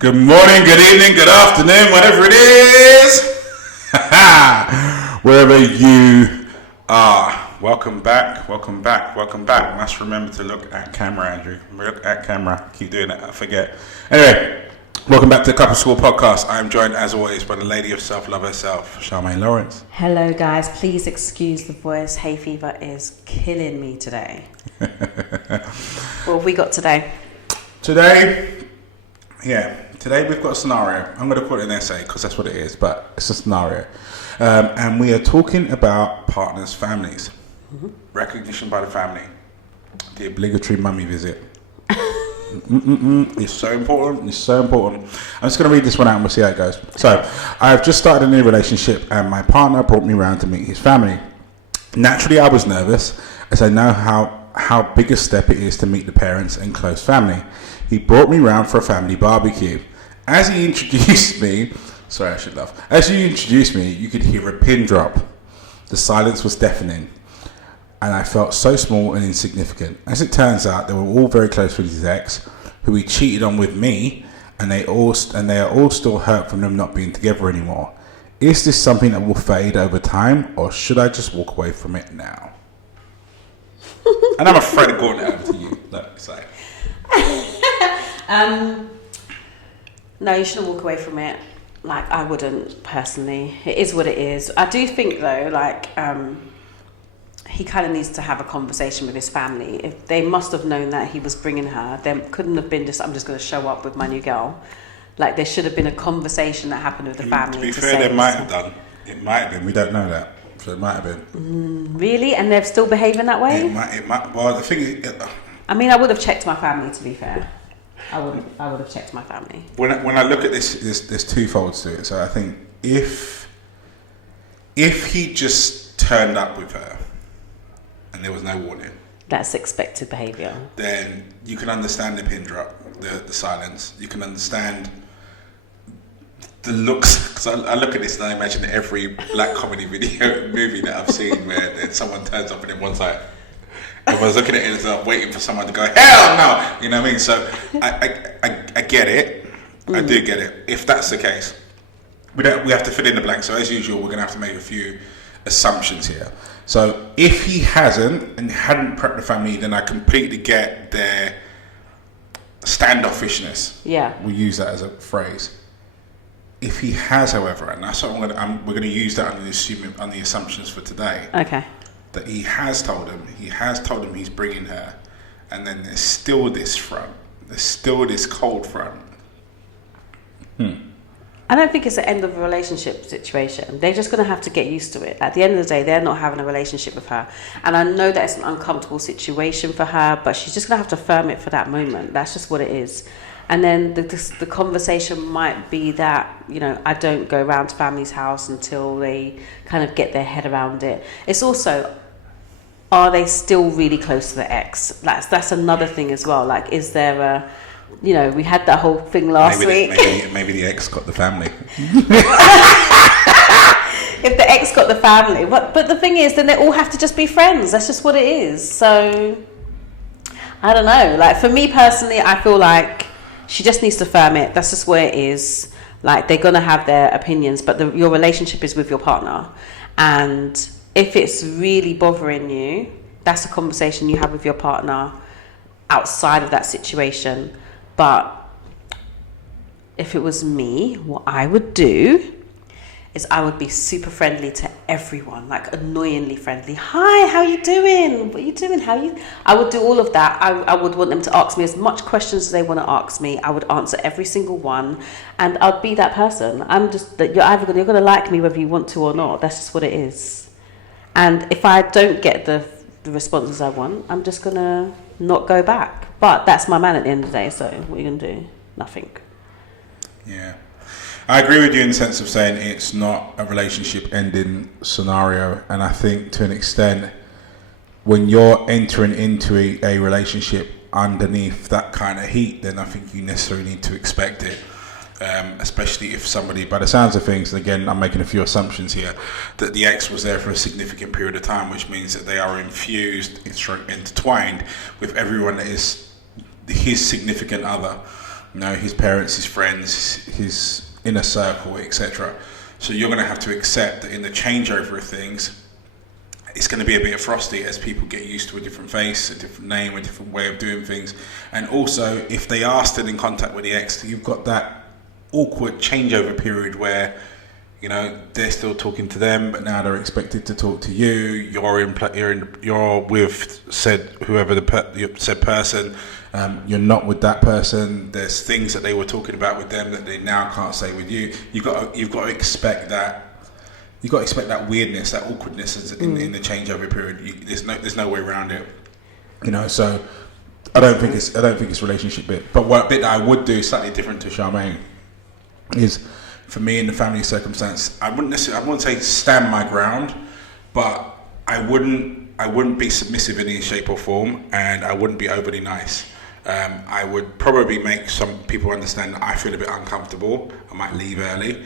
Good morning, good evening, good afternoon, whatever it is. Wherever you are. Welcome back. Must remember to look at camera, Andrew. Look at camera. Keep doing it. I forget. Anyway, welcome back to the Couple School Podcast. I am joined, as always, by the lady of self-love herself, Charmaine Lawrence. Hello, guys. Please excuse the voice. Hay fever is killing me today. What have we got today? Today we've got a scenario. I'm going to call it an essay because that's what it is, but it's a scenario. And we are talking about partners' families. Mm-hmm. Recognition by the family. The obligatory mummy visit. It's so important. I'm just going to read this one out and we'll see how it goes. So, I've just started a new relationship and my partner brought me round to meet his family. Naturally, I was nervous as I know how big a step it is to meet the parents and close family. He brought me round for a family barbecue. As he introduced me, you could hear a pin drop. The silence was deafening, and I felt so small and insignificant. As it turns out, they were all very close with his ex, who he cheated on with me, and they are all still hurt from them not being together anymore. Is this something that will fade over time, or should I just walk away from it now? And I'm afraid of going over to you. Look, so. No, you shouldn't walk away from it. Like, I wouldn't personally. It is what it is. I do think though, he kind of needs to have a conversation with his family. If they must have known that he was bringing her, there couldn't have been just, I'm just going to show up with my new girl. Like, there should have been a conversation that happened with the family. To be fair, they might have done. It might have been. We don't know that. So it might have been. Really? And they're still behaving that way? It might. Well, the thing is, I mean, I would have checked my family, to be fair. I would have checked my family. When I look at this, there's two folds to it. So I think if he just turned up with her and there was no warning, that's expected behaviour. Then you can understand the pin drop, the silence. You can understand the looks. Because I look at this and I imagine every black comedy movie that I've seen where someone turns up and everyone's like. Everyone's looking at it and waiting for someone to go, hell no! You know what I mean? So I get it. I do get it. If that's the case, we have to fill in the blanks. So as usual, we're going to have to make a few assumptions here. So if he hasn't and hadn't prepped the family, then I completely get their standoffishness. Yeah. We use that as a phrase. If he has, however, and that's what we're going to use that on the assumptions for today. Okay. That he has told him he's bringing her, and then there's still this front. There's still this cold front. I don't think it's the end of a relationship situation. They're just going to have to get used to it. At the end of the day, they're not having a relationship with her. And I know that it's an uncomfortable situation for her, but she's just going to have to firm it for that moment. That's just what it is. And then the conversation might be that, I don't go around to family's house until they kind of get their head around it. It's also, are they still really close to the ex? That's another thing as well. Like, is there a, we had that whole thing last week. Maybe the ex got the family. If the ex got the family. But the thing is, then they all have to just be friends. That's just what it is. So, I don't know. Like, for me personally, I feel like she just needs to firm it. That's just where it is. Like, they're going to have their opinions, but your relationship is with your partner. And if it's really bothering you, that's a conversation you have with your partner outside of that situation. But if it was me, what I would do is I would be super friendly to everyone, like annoyingly friendly. Hi, how you doing? What are you doing? I would do all of that. I would want them to ask me as much questions as they want to ask me. I would answer every single one, and I'd be that person. I'm just that you're going to like me whether you want to or not. That's just what it is. And if I don't get the responses I want, I'm just going to not go back. But that's my man at the end of the day, so what are you going to do? Nothing. Yeah. I agree with you in the sense of saying it's not a relationship ending scenario. And I think to an extent, when you're entering into a relationship underneath that kind of heat, then I think you necessarily need to expect it. Especially if somebody, by the sounds of things, and again, I'm making a few assumptions here, that the ex was there for a significant period of time, which means that they are intertwined with everyone that is his significant other. his parents, his friends, his inner circle, etc. So you're going to have to accept that in the changeover of things, it's going to be a bit frosty as people get used to a different face, a different name, a different way of doing things. And also, if they are still in contact with the ex, you've got that awkward changeover period where, they're still talking to them, but now they're expected to talk to you. You're with whoever the said person. You're not with that person. There's things that they were talking about with them that they now can't say with you. You've got to expect that. You've got to expect that weirdness, that awkwardness in the changeover period. There's no way around it. So I don't think it's relationship bit. But what bit that I would do slightly different to Charmaine is, for me in the family circumstance, I wouldn't say stand my ground, but I wouldn't be submissive in any shape or form, and I wouldn't be overly nice. I would probably make some people understand that I feel a bit uncomfortable. I might leave early,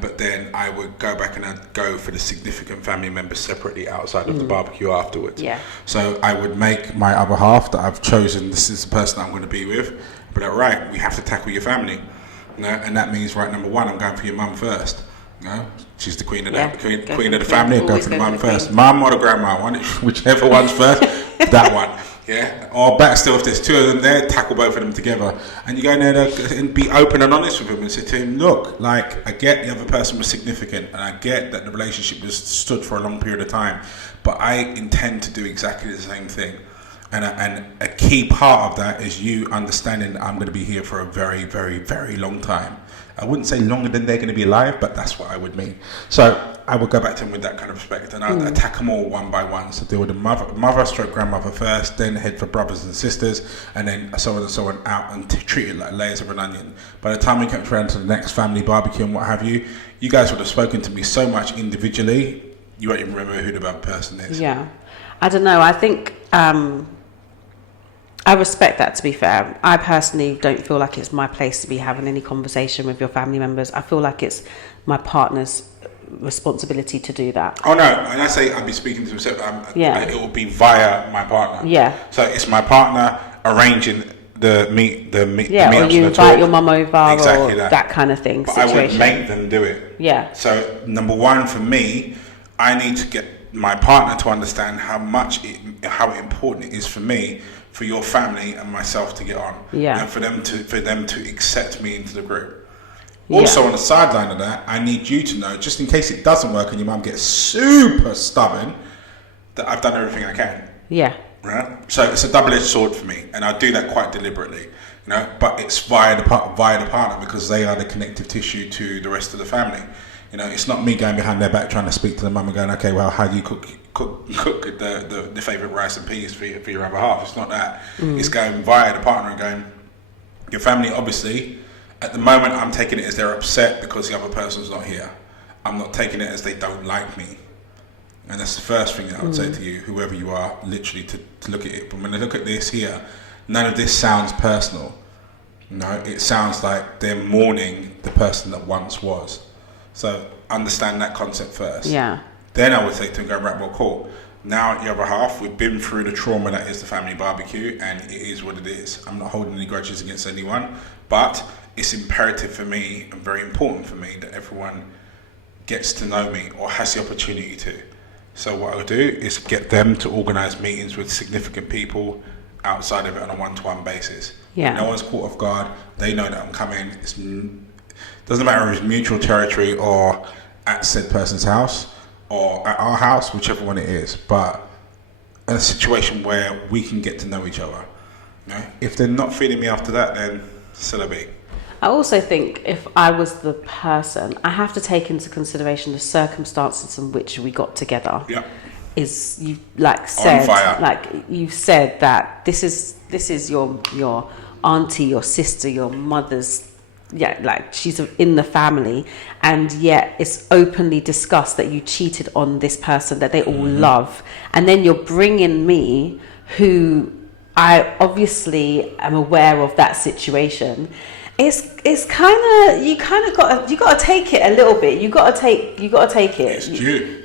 but then I would go back and I'd go for the significant family members separately outside of the barbecue afterwards. Yeah. So I would make my other half that I've chosen, this is the person I'm going to be with, but right, we have to tackle your family. And that means, right, number one, I'm going for your mum first. She's the queen of the queen of the family. I'll go for the mum first. Mum or the grandma, whichever one's first, that one. Yeah, or better still, if there's two of them there, tackle both of them together, and you go in there and be open and honest with him and say to him, look, I get the other person was significant, and I get that the relationship was stood for a long period of time, but I intend to do exactly the same thing. And a key part of that is you understanding that I'm going to be here for a very, very, very long time. I wouldn't say longer than they're going to be alive, but that's what I would mean. So I would go back to them with that kind of respect, and I'd attack them all one by one. So deal with the mother/grandmother first, then head for brothers and sisters, and then so on and so on out, and treat it like layers of an onion. By the time we come around to the next family barbecue and what have you, you guys would have spoken to me so much individually, you won't even remember who the other person is. Yeah. I don't know. I think I respect that, to be fair. I personally don't feel like it's my place to be having any conversation with your family members. I feel like it's my partner's responsibility to do that. Oh no, and I say I'd be speaking to himself. It will be via my partner. Yeah. So it's my partner arranging the meet. Yeah, the or you invite your mum over, exactly or that kind of thing. But situation. I would make them do it. Yeah. So number one for me, I need to get my partner to understand how important it is for me, for your family and myself to get on, and for them to accept me into the group. Also, on the sideline of that, I need you to know, just in case it doesn't work and your mum gets super stubborn, that I've done everything I can. Yeah. Right. So it's a double-edged sword for me, and I do that quite deliberately. But it's via the partner, because they are the connective tissue to the rest of the family. It's not me going behind their back trying to speak to the mum and going, okay, well, how do you cook the favourite rice and peas for your other half? It's not that. It's going via the partner and going, your family, obviously, at the moment I'm taking it as they're upset because the other person's not here. I'm not taking it as they don't like me. And that's the first thing that I would say to you, whoever you are, literally to look at it. But when I look at this here, none of this sounds personal. It sounds like they're mourning the person that once was. So understand that concept first. Yeah. Then I would say to them, go, right, well, cool. Now at the other half, we've been through the trauma that is the family barbecue, and it is what it is. I'm not holding any grudges against anyone, but it's imperative for me and very important for me that everyone gets to know me or has the opportunity to. So what I'll do is get them to organise meetings with significant people outside of it on a one-to-one basis. Yeah. No one's caught off guard. They know that I'm coming. Doesn't matter if it's mutual territory or at said person's house or at our house, whichever one it is, but a situation where we can get to know each other. If they're not feeling me after that, then c'est la vie. I also think if I was the person, I have to take into consideration the circumstances in which we got together. Yeah. Is you said you've said that this is your auntie, your sister, your mother's, she's in the family, and yet it's openly discussed that you cheated on this person that they all love, and then you're bringing me, who I obviously am aware of that situation. It's kind of you got to take it a little bit. You got to take it. It's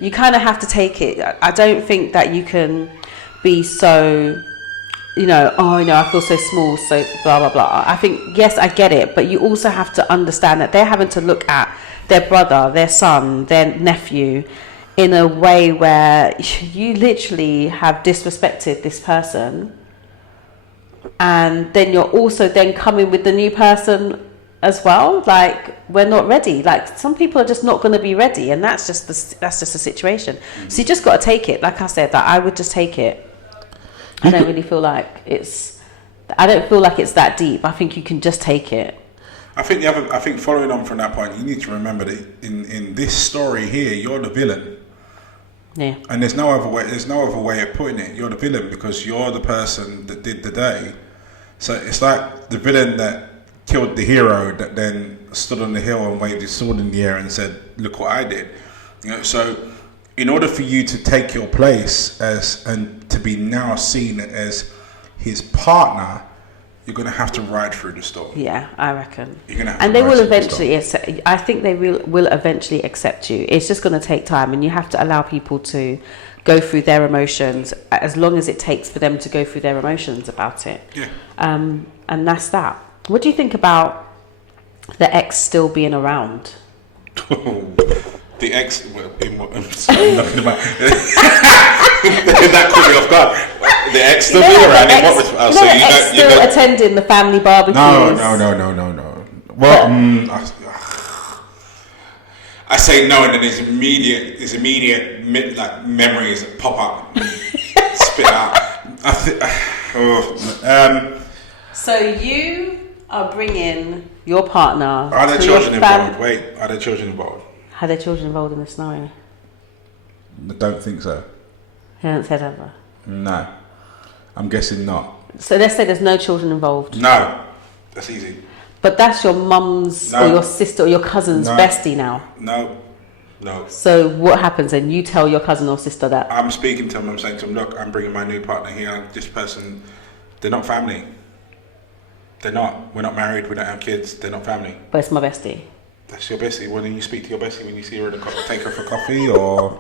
you kind of have to take it. I don't think that you can be so I feel so small, so blah, blah, blah. I think, yes, I get it, but you also have to understand that they're having to look at their brother, their son, their nephew in a way where you literally have disrespected this person, and then you're also then coming with the new person as well. Like, we're not ready. Like, some people are just not going to be ready, and that's just the situation. So you just got to take it. Like I said, that I would just take it. I don't really feel like it's that deep. I think you can just take it. I think following on from that point, you need to remember that in this story here, you're the villain. Yeah. And there's no other way of putting it. You're the villain because you're the person that did the day. So it's like the villain that killed the hero that then stood on the hill and waved his sword in the air and said, "Look what I did." So in order for you to take your place and to be now seen as his partner, you're going to have to ride through the storm. Yeah, I reckon. You're going to have and to they ride will through the eventually storm. I think they will eventually accept you. It's just going to take time, and you have to allow people to go through their emotions as long as it takes for them to go through their emotions about it. Yeah. And that's that. What do you think about the ex still being around? The ex, I'm sorry, nothing about that caught me off guard. The ex still being around. Still attending the family barbecues. No. Well, I say no, and then there's immediate like memories that pop up, and spit out. So you are bringing your partner. Are there children involved? Wait, are there children involved? Are there children involved in this scenario? I don't think so. He hasn't said ever. No, I'm guessing not. So let's say there's no children involved. No, that's easy. But that's your mum's or your sister or your cousin's bestie now. No. So what happens then? You tell your cousin or sister that? I'm speaking to him. I'm saying to him, look, I'm bringing my new partner here. This person, they're not family. They're not. We're not married. We don't have kids. They're not family. But it's my bestie. That's your bestie. When you speak to your bestie, when you see her in the take her for coffee or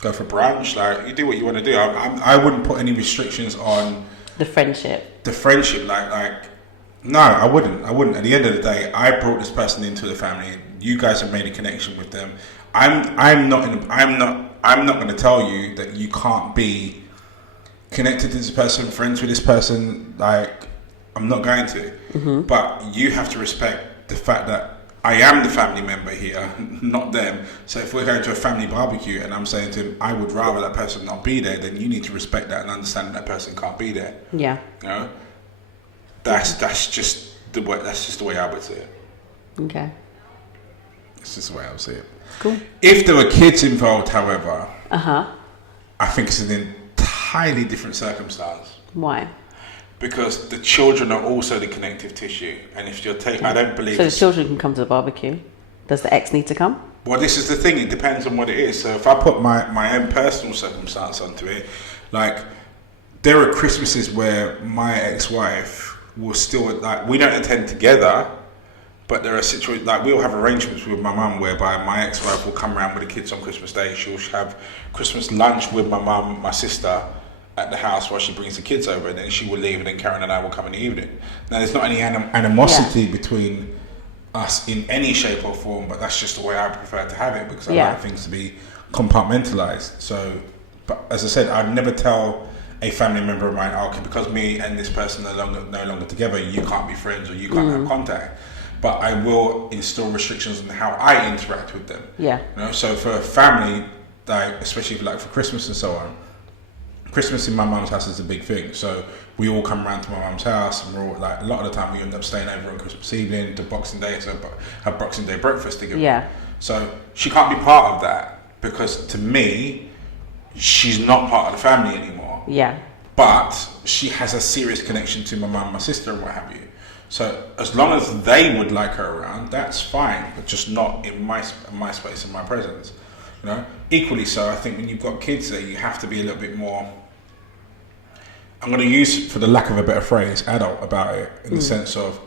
go for brunch, like, you do what you want to do. I wouldn't put any restrictions on the friendship. Like, no, I wouldn't. At the end of the day, I brought this person into the family. You guys have made a connection with them. I'm not going to tell you that you can't be connected to this person, friends with this person. Like, I'm not going to. Mm-hmm. But you have to respect the fact that I am the family member here, not them. So if we're going to a family barbecue and I'm saying to him, I would rather that person not be there, then you need to respect that and understand that person can't be there. Yeah. You know? That's just the way I would see it. Okay. It's just the way I would see it. Cool. If there were kids involved, however, I think it's an entirely different circumstance. Why? Because the children are also the connective tissue, and if you're I don't believe. So the children can come to the barbecue. Does the ex need to come? Well, this is the thing. It depends on what it is. So if I put my own personal circumstance onto it, like, there are Christmases where my ex-wife will still, like, we don't attend together, but there are situations, like, we'll have arrangements with my mum whereby my ex-wife will come around with the kids on Christmas Day. She'll have Christmas lunch with my mum, my sister, at the house while she brings the kids over, and then she will leave, and then Karen and I will come in the evening. Now, there's not any animosity between us in any shape or form, but that's just the way I prefer to have it, because I like things to be compartmentalized. So, but as I said, I'd never tell a family member of mine, okay, because me and this person are no longer together, you can't be friends or you can't have contact. But I will instill restrictions on how I interact with them. Yeah. You know, so for a family, like, especially for Christmas and so on, Christmas in my mum's house is a big thing. So we all come around to my mum's house, and we're all, like, a lot of the time we end up staying over on Christmas evening to Boxing Day, so have Boxing Day breakfast together. Yeah. So she can't be part of that, because to me, she's not part of the family anymore. Yeah. But she has a serious connection to my mum, my sister, and what have you. So as long as they would like her around, that's fine, but just not in my space and my presence. You know. Equally so, I think when you've got kids there, you have to be a little bit more, I'm going to use, for the lack of a better phrase, adult about it, in the sense of,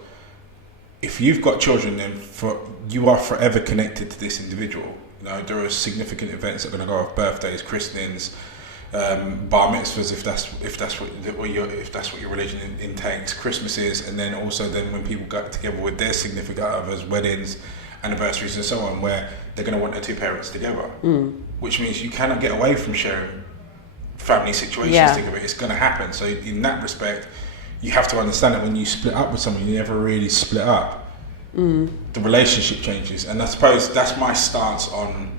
if you've got children, then you are forever connected to this individual. You know, there are significant events that are going to go off: birthdays, christenings, bar mitzvahs, if that's what your religion intakes, Christmases, and then also when people get together with their significant others, weddings, anniversaries, and so on, where they're going to want their two parents together, which means you cannot get away from sharing family situations together. It's going to happen. So in that respect, you have to understand that when you split up with someone, you never really split up. The relationship changes, and I suppose that's my stance on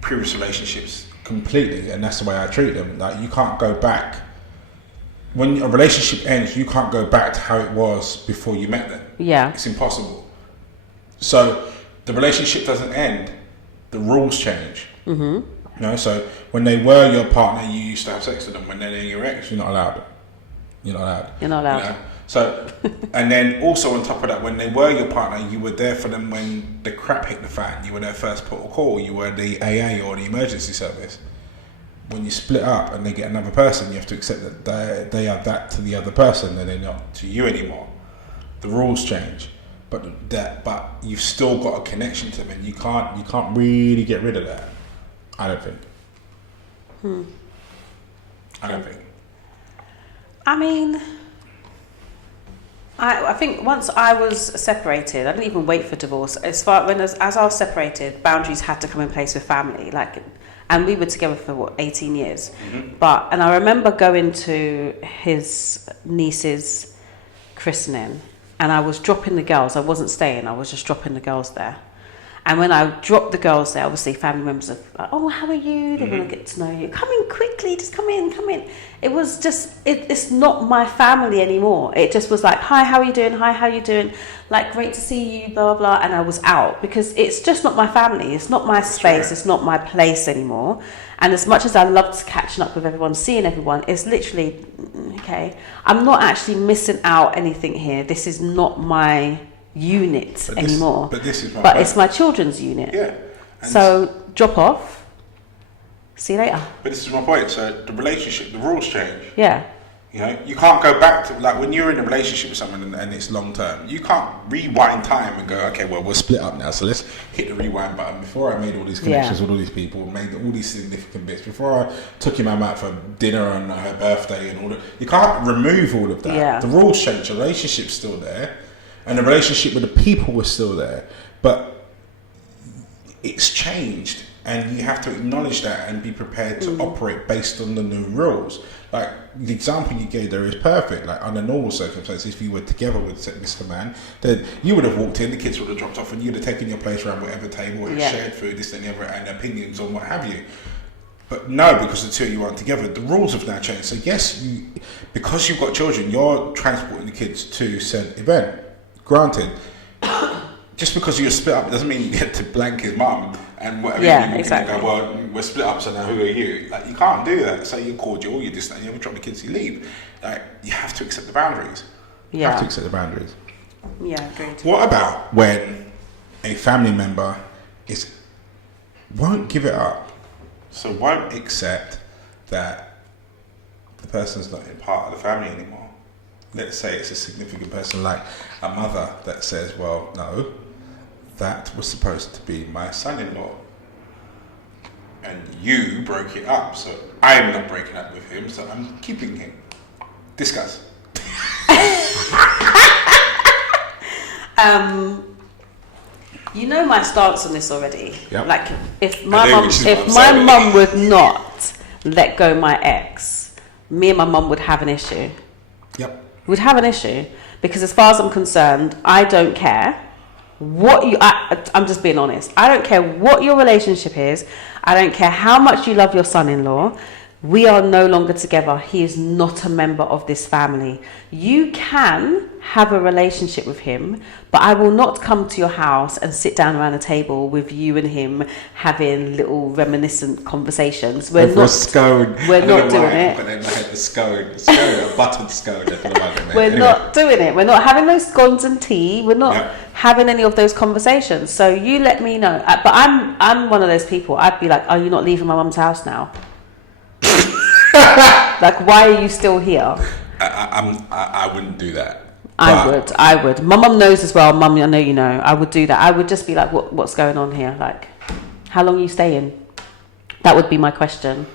previous relationships completely, and that's the way I treat them. Like, you can't go back. When a relationship ends, you can't go back to how it was before you met them. Yeah. It's impossible. So the relationship doesn't end, the rules change. You know, so when they were your partner, you used to have sex with them. When they're your ex, you're not allowed. You're not allowed. You're not allowed. You know? So, and then also on top of that, when they were your partner, you were there for them when the crap hit the fan. You were their first port of call. You were the AA or the emergency service. When you split up and they get another person, you have to accept that they are that to the other person and they're not to you anymore. The rules change, but you've still got a connection to them, and you can't really get rid of that. I don't think. I don't think. I mean, I think once I was separated, I didn't even wait for divorce. As I was separated, boundaries had to come in place with family. And we were together for 18 years. And I remember going to his niece's christening, and I was dropping the girls. I wasn't staying. I was just dropping the girls there. And when I dropped the girls there, obviously family members are like, "Oh, how are you?" They want to get to know you. Come in quickly, just come in. It was just, it's not my family anymore. It just was like, "Hi, how are you doing? Hi, how are you doing? Like, great to see you, blah, blah, blah." And I was out because it's just not my family. It's not my space. It's not my place anymore. And as much as I loved catching up with everyone, seeing everyone, it's literally, okay, I'm not actually missing out anything here. This is not my unit anymore. But it's my children's unit. Yeah. So drop off. See you later. But this is my point. So the relationship, the rules change. Yeah. You know, you can't go back to, like, when you're in a relationship with someone and it's long term, you can't rewind time and go, okay, well, we're split up now, so let's hit the rewind button. Before I made all these connections with all these people, made all these significant bits, before I took your mum out for dinner on her birthday and all that, you can't remove all of that. Yeah. The rules change, the relationship's still there, and the relationship with the people was still there, but it's changed, and you have to acknowledge that and be prepared to operate based on the new rules. Like, the example you gave there is perfect. Like, under normal circumstances, if you were together with Mr. Man, then you would have walked in, the kids would have dropped off, and you'd have taken your place around whatever table and shared food, this and the other, and opinions on what have you. But no, because the two of you aren't together, the rules have now changed. So yes, because you've got children, you're transporting the kids to said event. Granted, just because you're split up doesn't mean you get to blank his mum and whatever. Yeah, exactly. Go, well, we're split up, so now who are you? Like, you can't do that. Say you're cordial, you're distant, you haven't dropped the kids, you leave. Like, you have to accept the boundaries. Yeah. You have to accept the boundaries. Yeah, agreed. What about when a family member won't give it up, so won't accept that the person's not a part of the family anymore? Let's say it's a significant person, like a mother, that says, well, no, that was supposed to be my son-in-law, and you broke it up, so I'm not breaking up with him, so I'm keeping him. Discuss. You know my stance on this already. Yep. Like, if my mum would not let go my ex, me and my mum would have an issue. Yep. Would have an issue, because as far as I'm concerned, I don't care what you. I'm just being honest. I don't care what your relationship is. I don't care how much you love your son-in-law. We are no longer together. He is not a member of this family. You can have a relationship with him, but I will not come to your house and sit down around a table with you and him having little reminiscent conversations. We're not doing it. But then I had the scone, a buttered scone. We're not doing it. We're not having those scones and tea. We're not having any of those conversations. So you let me know. But I'm one of those people. I'd be like, "Are you not leaving my mum's house now? Like, why are you still here?" I wouldn't do that. I would. My mum knows as well. Mum, I know you know. I would do that. I would just be like, what's going on here? Like, how long are you staying? That would be my question.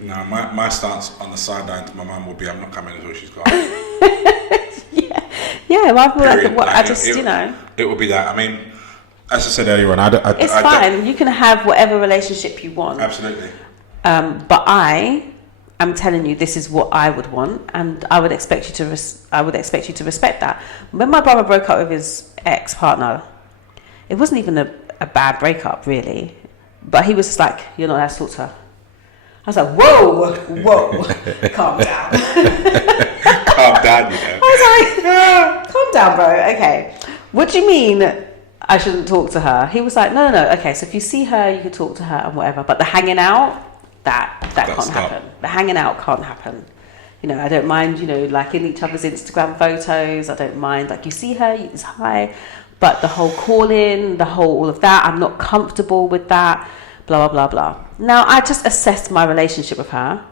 No, my stance on the sideline to my mum would be, I'm not coming until she's gone. Yeah, well, I feel Period. like I just, you know. It would be that. I mean, as I said earlier on, It's fine. You can have whatever relationship you want. Absolutely. But I'm telling you, this is what I would want, and I would expect you to respect that. When my brother broke up with his ex-partner, it wasn't even a bad breakup, really. But he was just like, "You're not allowed to talk to her." I was like, "Whoa, calm down." Calm down, you know. I was like, "Calm down, bro. Okay, what do you mean I shouldn't talk to her?" He was like, "No. Okay, so if you see her, you can talk to her and whatever, but the hanging out." That can't happen. The hanging out can't happen. You know, I don't mind, you know, liking each other's Instagram photos. I don't mind, like, you see her, it's hi. But the whole calling, all of that, I'm not comfortable with that, blah, blah, blah, blah. Now, I just assessed my relationship with her.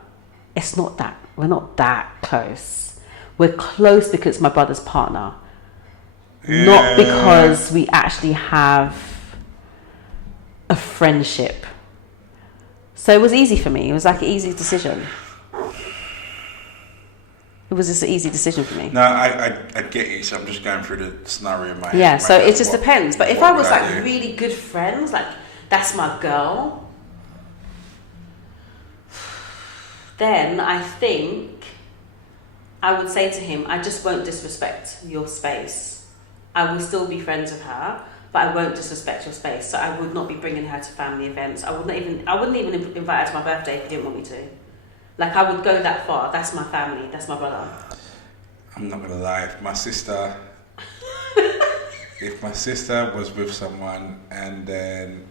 We're not that close. We're close because it's my brother's partner. Yeah. Not because we actually have a friendship. So it was easy for me. It was like an easy decision. It was just an easy decision for me. No, I get you. So I'm just going through the scenario in my head. Yeah, so it just depends. But if I was like really good friends, like that's my girl, then I think I would say to him, I just won't disrespect your space. I will still be friends with her, but I won't disrespect your space. So I would not be bringing her to family events. I wouldn't even invite her to my birthday if you didn't want me to. Like, I would go that far. That's my family. That's my brother. I'm not gonna lie. If my sister was with someone and then,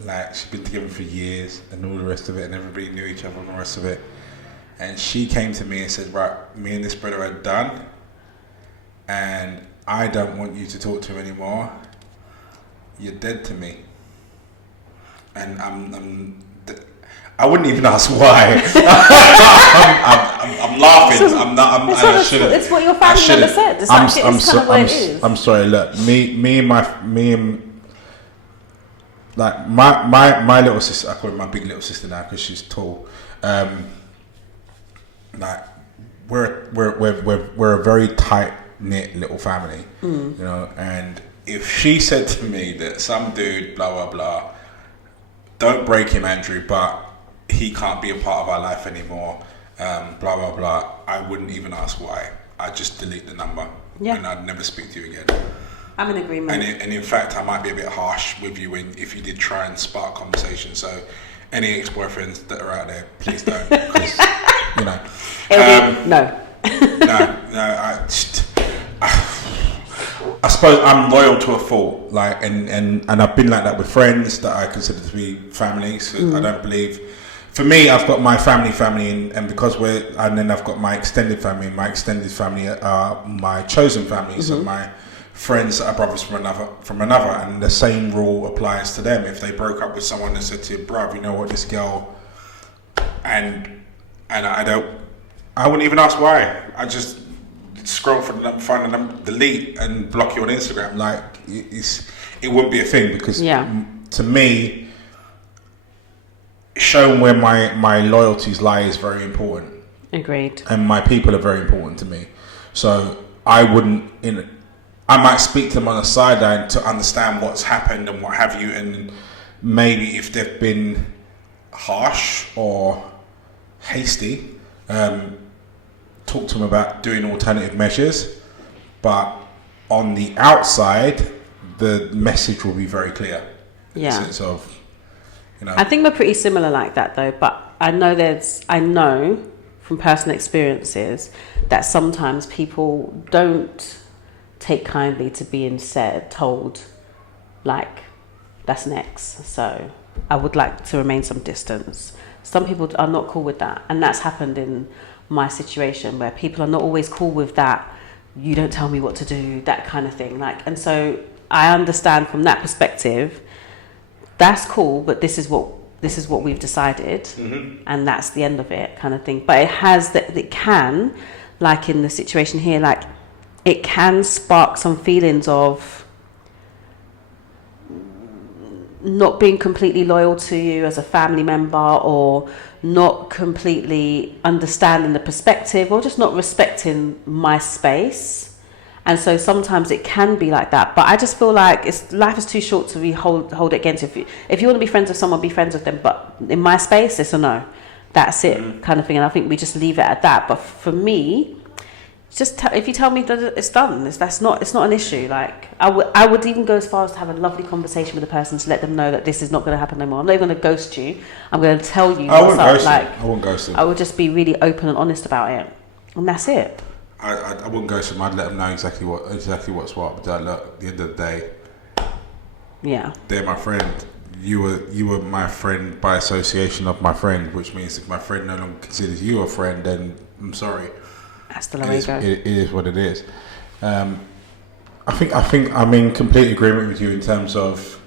like, she'd been together for years and all the rest of it, and everybody knew each other and the rest of it, and she came to me and said, "Right, me and this brother are done, and I don't want you to talk to him anymore. You're dead to me." And I wouldn't even ask why. I'm laughing. It's what your family member said. It's kind of what it is. I'm sorry. Look, me and like my little sister. I call her my big little sister now because she's tall. Like we're a very tight knit little family, you know. And if she said to me that some dude, blah blah blah, don't break him, Andrew, but he can't be a part of our life anymore, blah blah blah, I wouldn't even ask why. I'd just delete the number, and I'd never speak to you again. I'm in agreement. And in fact, I might be a bit harsh with you if you did try and spark conversation. So any ex-boyfriends that are out there, please don't, because you know. No. I suppose I'm loyal to a fault, like, and I've been like that with friends that I consider to be family. So I don't believe. For me, I've got my family, and because and then I've got my extended family. My extended family are my chosen family, so my friends that are brothers from another, and the same rule applies to them. If they broke up with someone and said to you, "Bruv, you know what, this girl," and I wouldn't even ask why. I just scroll for the number, find the number, delete, and block you on Instagram. Like, it wouldn't be a thing, because to me, showing where my loyalties lie is very important. Agreed. And my people are very important to me. So I might speak to them on the sideline to understand what's happened and what have you, and maybe if they've been harsh or hasty, talk to them about doing alternative measures. But on the outside, the message will be very clear. In the sense of, you know. I think we're pretty similar like that, though. But I know from personal experiences that sometimes people don't take kindly to being told, like, that's an ex, so I would like to remain some distance. Some people are not cool with that, and that's happened in my situation, where people are not always cool with that. You don't tell me what to do, that kind of thing. Like, and so I understand from that perspective. That's cool, but this is what we've decided, and that's the end of it, kind of thing. But it can, like in the situation here, like, it can spark some feelings of not being completely loyal to you as a family member, or not completely understanding the perspective, or just not respecting my space. And so sometimes it can be like that, but I just feel like life is too short to be hold it against. If you want to be friends with someone, be friends with them, but in my space, it's a no. That's it, kind of thing. And I think we just leave it at that. But for me, just if you tell me that it's done, it's not an issue. Like I would even go as far as to have a lovely conversation with the person to let them know that this is not going to happen no more. I'm not even going to ghost you. I'm going to tell you what's up. I wouldn't ghost them. I would just be really open and honest about it, and that's it. I wouldn't ghost them. I'd let them know exactly what's what. But look, at the end of the day, yeah, they're my friend. You were my friend by association of my friend, which means if my friend no longer considers you a friend, then I'm sorry. That's the way it goes. It is what it is. I think I'm in complete agreement with you in terms of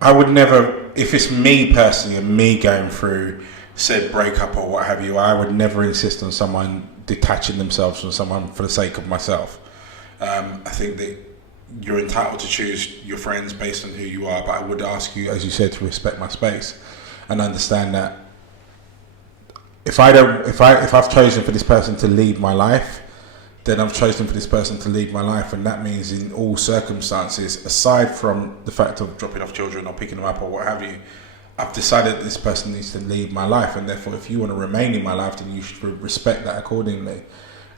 I would never, if it's me personally and me going through said breakup or what have you, I would never insist on someone detaching themselves from someone for the sake of myself. I think that you're entitled to choose your friends based on who you are, but I would ask you, as you said, to respect my space and understand that if I've chosen for this person to leave my life, then I've chosen for this person to leave my life, and that means in all circumstances, aside from the fact of dropping off children or picking them up or what have you, I've decided that this person needs to leave my life, and therefore if you want to remain in my life, then you should respect that accordingly,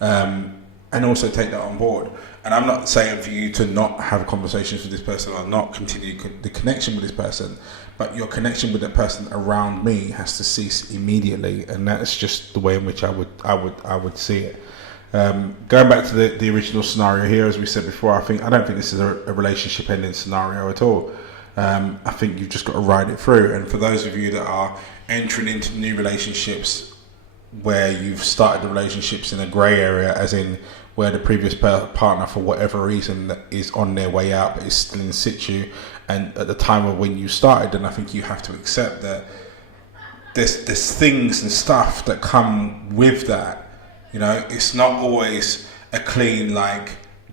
and also take that on board. And I'm not saying for you to not have conversations with this person or not continue the connection with this person, but your connection with that person around me has to cease immediately, and that's just the way in which I would see it. Going back to the original scenario here, as we said before, I don't think this is a relationship ending scenario at all. I think you've just got to ride it through. And for those of you that are entering into new relationships where you've started the relationships in a grey area, as in where the previous partner, for whatever reason, is on their way out but is still in situ, and at the time of when you started, then I think you have to accept that there's things and stuff that come with that. You know, it's not always a clean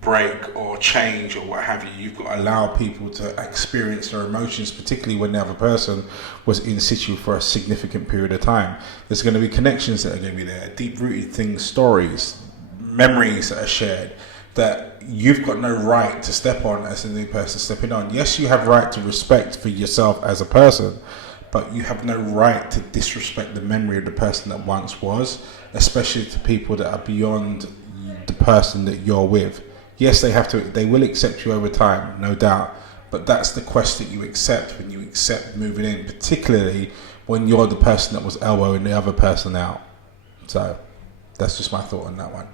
break or change or what have you. You've got to allow people to experience their emotions, particularly when the other person was in situ for a significant period of time. There's going to be connections that are going to be there, deep-rooted things, stories, memories that are shared that you've got no right to step on as a new person stepping on. Yes, you have right to respect for yourself as a person, but you have no right to disrespect the memory of the person that once was, especially to people that are beyond the person that you're with. Yes, they will accept you over time, no doubt, but that's the quest that you accept when you accept moving in, particularly when you're the person that was elbowing the other person out. So that's just my thought on that one.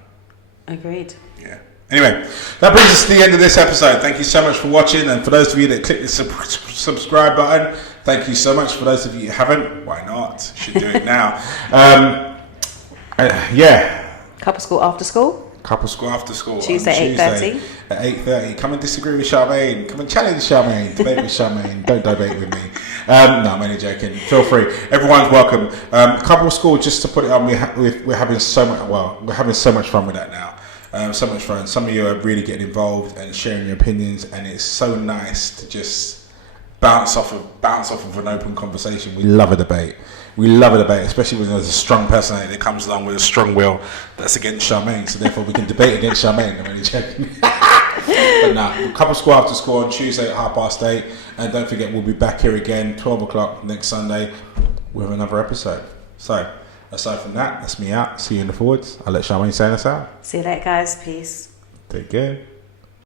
Agreed. Yeah. Anyway, that brings us to the end of this episode. Thank you so much for watching, and for those of you that clicked the subscribe button, thank you so much. For those of you who haven't, why not? You should do it now. Yeah. Couple school after school. Couple school after school. Tuesday 8:30. At 8:30. Come and disagree with Charmaine. Come and challenge Charmaine. Debate with Charmaine. Don't debate with me. No, I'm only joking. Feel free. Everyone's welcome. Couple school, just to put it on, we're having so much. Well, we're having so much fun with that now. So much fun. Some of you are really getting involved and sharing your opinions, and it's so nice to just bounce off of an open conversation. We love a debate. We love a debate, especially when there's a strong personality that comes along with a strong will that's against Charmaine. So therefore, we can debate against Charmaine. I'm only joking. But no, couple school after school on Tuesday at 8:30, and don't forget we'll be back here again 12 o'clock next Sunday with another episode. So aside from that, that's me out. See you in the forwards. I'll let Charmaine sign us out. See you later, guys. Peace. Take care.